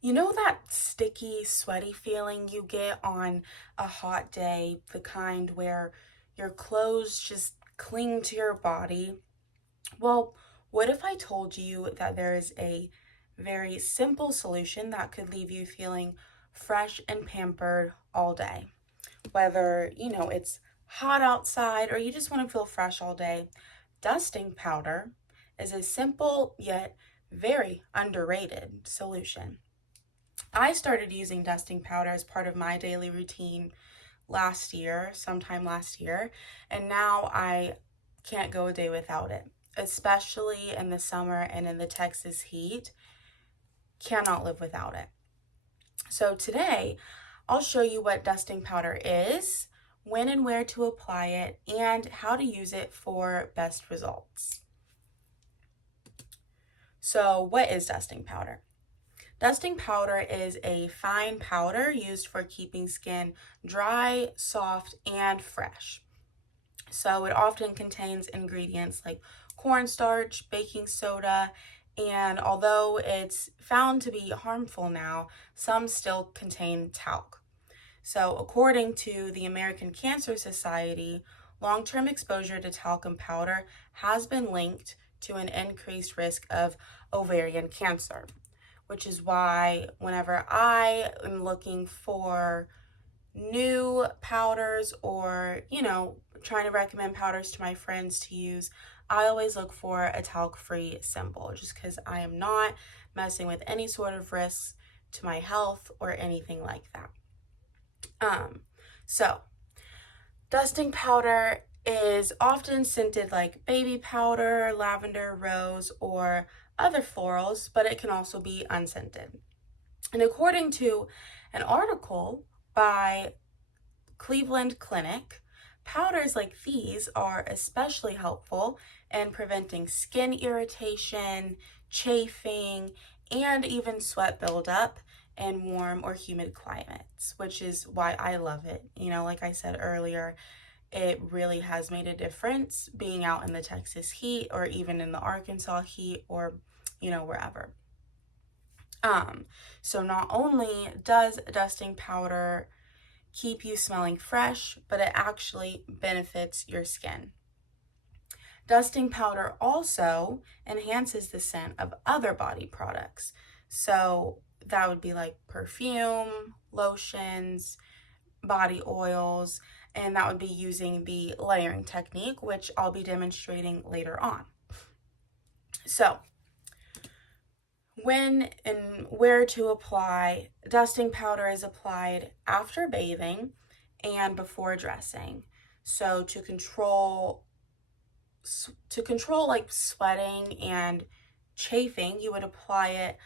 You know that sticky, sweaty feeling you get on a hot day, the kind where your clothes just cling to your body? Well, what if I told you that there is a very simple solution that could leave you feeling fresh and pampered all day? Whether, it's hot outside or you just want to feel fresh all day, dusting powder is a simple yet very underrated solution. I started using dusting powder as part of my daily routine sometime last year, and now I can't go a day without it, especially in the summer and in the Texas heat. Cannot live without it. So today, I'll show you what dusting powder is, when and where to apply it, and how to use it for best results. So, what is dusting powder? Dusting powder is a fine powder used for keeping skin dry, soft, and fresh. So it often contains ingredients like cornstarch, baking soda, and although it's found to be harmful now, some still contain talc. So, according to the American Cancer Society, long term exposure to talcum powder has been linked to an increased risk of ovarian cancer, which is why whenever I am looking for new powders or, trying to recommend powders to my friends to use, I always look for a talc free symbol just because I am not messing with any sort of risks to my health or anything like that. So dusting powder is often scented like baby powder, lavender, rose, or other florals, but it can also be unscented. And according to an article by Cleveland Clinic, powders like these are especially helpful in preventing skin irritation, chafing, and even sweat buildup in warm or humid climates, which is why I love it. Like I said earlier, it really has made a difference being out in the Texas heat or even in the Arkansas heat or, wherever. So not only does dusting powder keep you smelling fresh, but it actually benefits your skin. Dusting powder also enhances the scent of other body products. So that would be like perfume, lotions, body oils, and that would be using the layering technique, which I'll be demonstrating later on. So, when and where to apply, dusting powder is applied after bathing and before dressing. So to control like sweating and chafing, you would apply it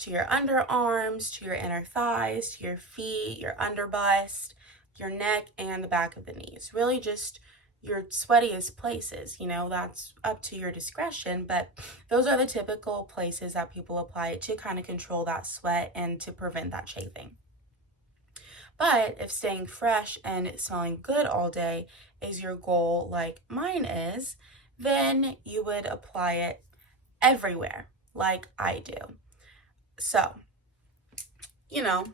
to your underarms, to your inner thighs, to your feet, your underbust, your neck, and the back of the knees. Really just your sweatiest places. That's up to your discretion, but those are the typical places that people apply it to kind of control that sweat and to prevent that chafing. But if staying fresh and smelling good all day is your goal, like mine is, then you would apply it everywhere, like I do. So, you know,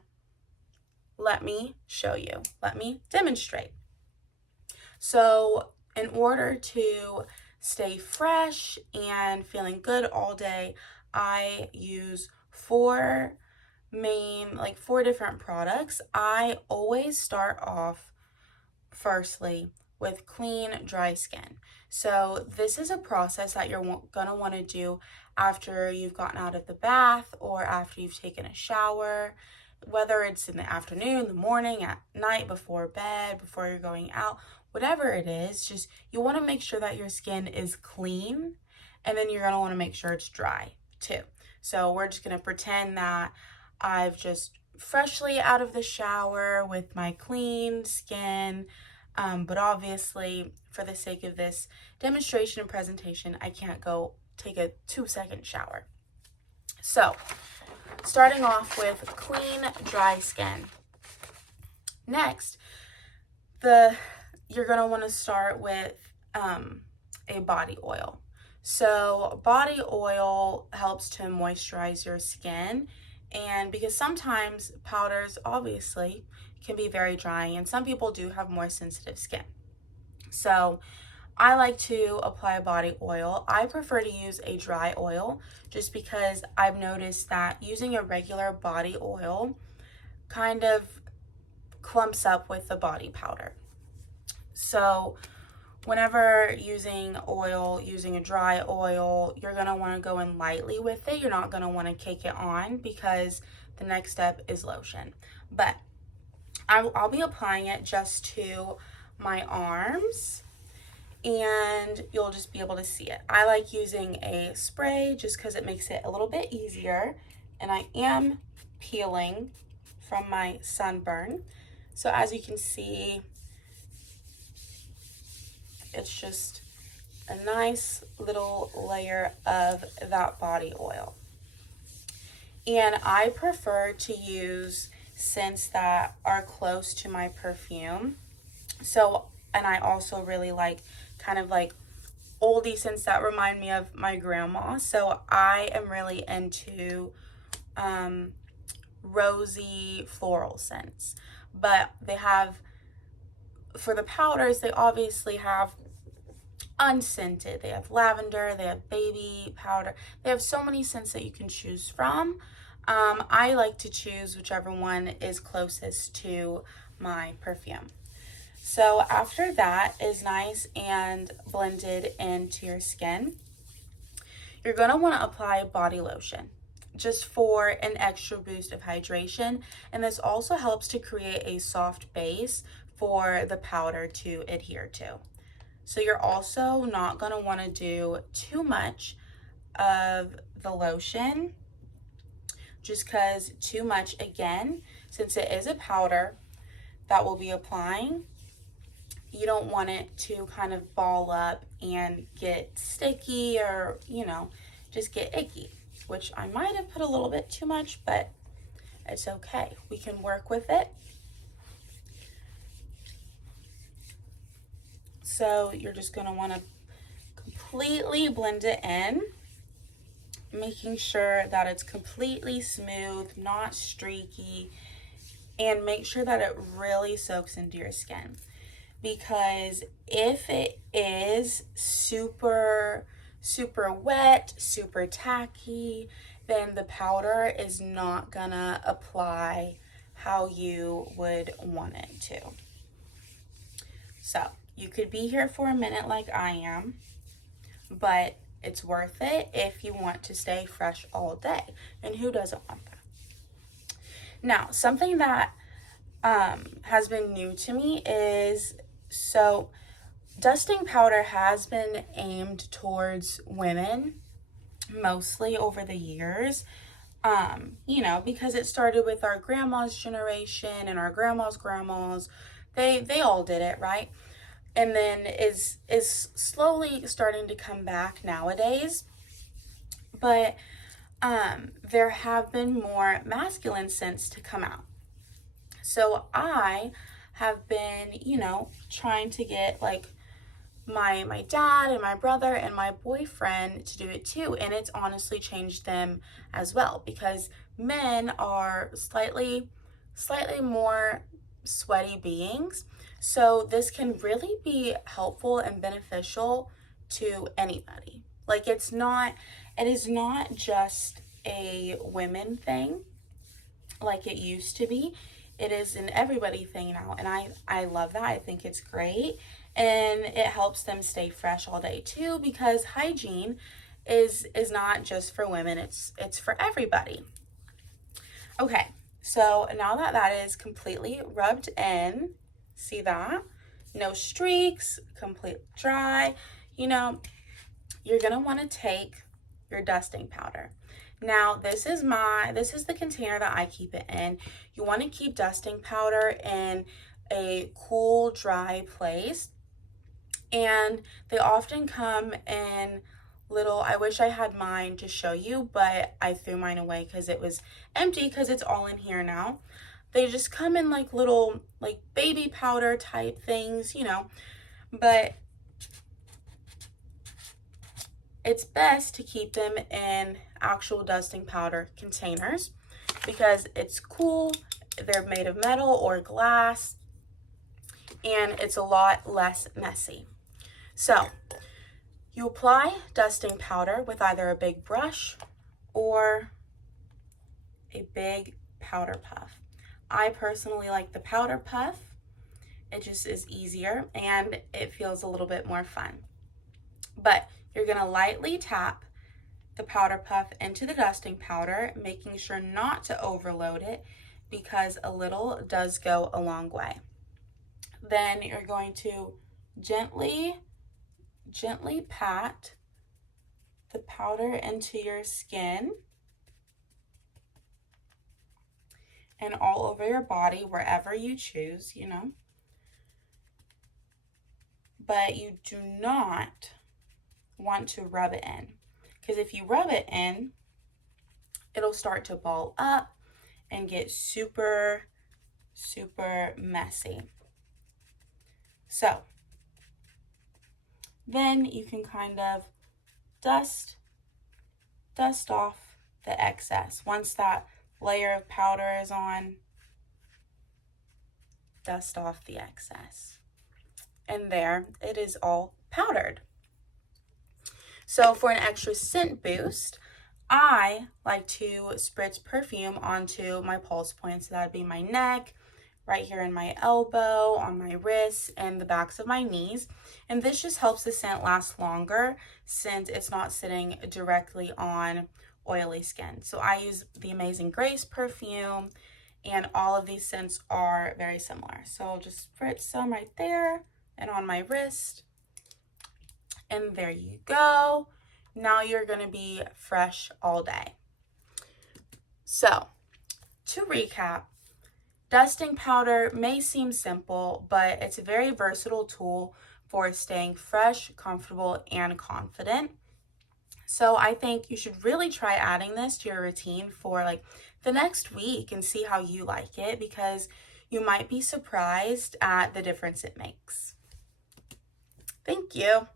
let me show you. Let me demonstrate. So, in order to stay fresh and feeling good all day, I use four different products. I always start off firstly with clean, dry skin. So, this is a process that you're gonna want to do after you've gotten out of the bath or after you've taken a shower, whether it's in the afternoon, the morning, at night, before bed, before you're going out, whatever it is, just you want to make sure that your skin is clean, and then you're going to want to make sure it's dry too. So, we're just going to pretend that I've just freshly out of the shower with my clean skin. But obviously, for the sake of this demonstration and presentation, I can't go take a 2-second shower. So, starting off with clean, dry skin. Next, you're going to want to start with a body oil. So, body oil helps to moisturize your skin And because sometimes powders obviously can be very drying, and some people do have more sensitive skin. So I like to apply body oil. I prefer to use a dry oil just because I've noticed that using a regular body oil kind of clumps up with the body powder. So whenever using oil, using a dry oil, you're going to want to go in lightly with it. You're not going to want to cake it on because the next step is lotion. But I'll be applying it just to my arms, and you'll just be able to see it. I like using a spray just because it makes it a little bit easier, and I am peeling from my sunburn. So as you can see, it's just a nice little layer of that body oil. And I prefer to use scents that are close to my perfume. So, and I also really like kind of like oldie scents that remind me of my grandma. So I am really into rosy floral scents. But they have, for the powders, they obviously have unscented. They have lavender, they have baby powder. They have so many scents that you can choose from. I like to choose whichever one is closest to my perfume. So after that is nice and blended into your skin, you're going to want to apply body lotion just for an extra boost of hydration. And this also helps to create a soft base for the powder to adhere to. So you're also not going to want to do too much of the lotion, just because too much, again, since it is a powder that we'll be applying, you don't want it to kind of ball up and get sticky or, just get icky, which I might have put a little bit too much, but it's okay. We can work with it. So you're just going to want to completely blend it in, making sure that it's completely smooth, not streaky, and make sure that it really soaks into your skin. Because if it is super wet, super tacky, then the powder is not gonna apply how you would want it to. So you could be here for a minute like I am, but it's worth it if you want to stay fresh all day. And who doesn't want that? Now, something that has been new to me is, so dusting powder has been aimed towards women mostly over the years, because it started with our grandma's generation and our grandma's grandmas. They all did it, right? And then is slowly starting to come back nowadays. But there have been more masculine scents to come out. So I have been, trying to get like my dad and my brother and my boyfriend to do it too. And it's honestly changed them as well, because men are slightly more sweaty beings. So this can really be helpful and beneficial to anybody. Like it is not just a women thing like it used to be. It is an everybody thing now, and I love that. I think it's great, and it helps them stay fresh all day too, because hygiene is not just for women, it's for everybody. Okay, so now that is completely rubbed in, see that? No streaks, complete dry, you're gonna want to take your dusting powder. Now, this is the container that I keep it in. You want to keep dusting powder in a cool, dry place. And they often come in little, I wish I had mine to show you, but I threw mine away because it was empty, because it's all in here now. They just come in like little, like baby powder type things, but it's best to keep them in actual dusting powder containers. because it's cool, they're made of metal or glass, and it's a lot less messy. So you apply dusting powder with either a big brush or a big powder puff. I personally like the powder puff. It just is easier and it feels a little bit more fun. But you're gonna lightly tap the powder puff into the dusting powder, making sure not to overload it because a little does go a long way. Then you're going to gently pat the powder into your skin and all over your body, wherever you choose, But you do not want to rub it in, because if you rub it in, it'll start to ball up and get super, super messy. So then you can kind of dust off the excess. Once that layer of powder is on, dust off the excess. And there it is all powdered. So for an extra scent boost, I like to spritz perfume onto my pulse points. So that'd be my neck, right here in my elbow, on my wrists, and the backs of my knees. And this just helps the scent last longer since it's not sitting directly on oily skin. So I use the Amazing Grace perfume, and all of these scents are very similar. So I'll just spritz some right there and on my wrist. And there you go. Now you're gonna be fresh all day. So to recap, dusting powder may seem simple, but it's a very versatile tool for staying fresh, comfortable, and confident. So I think you should really try adding this to your routine for like the next week and see how you like it, because you might be surprised at the difference it makes. Thank you.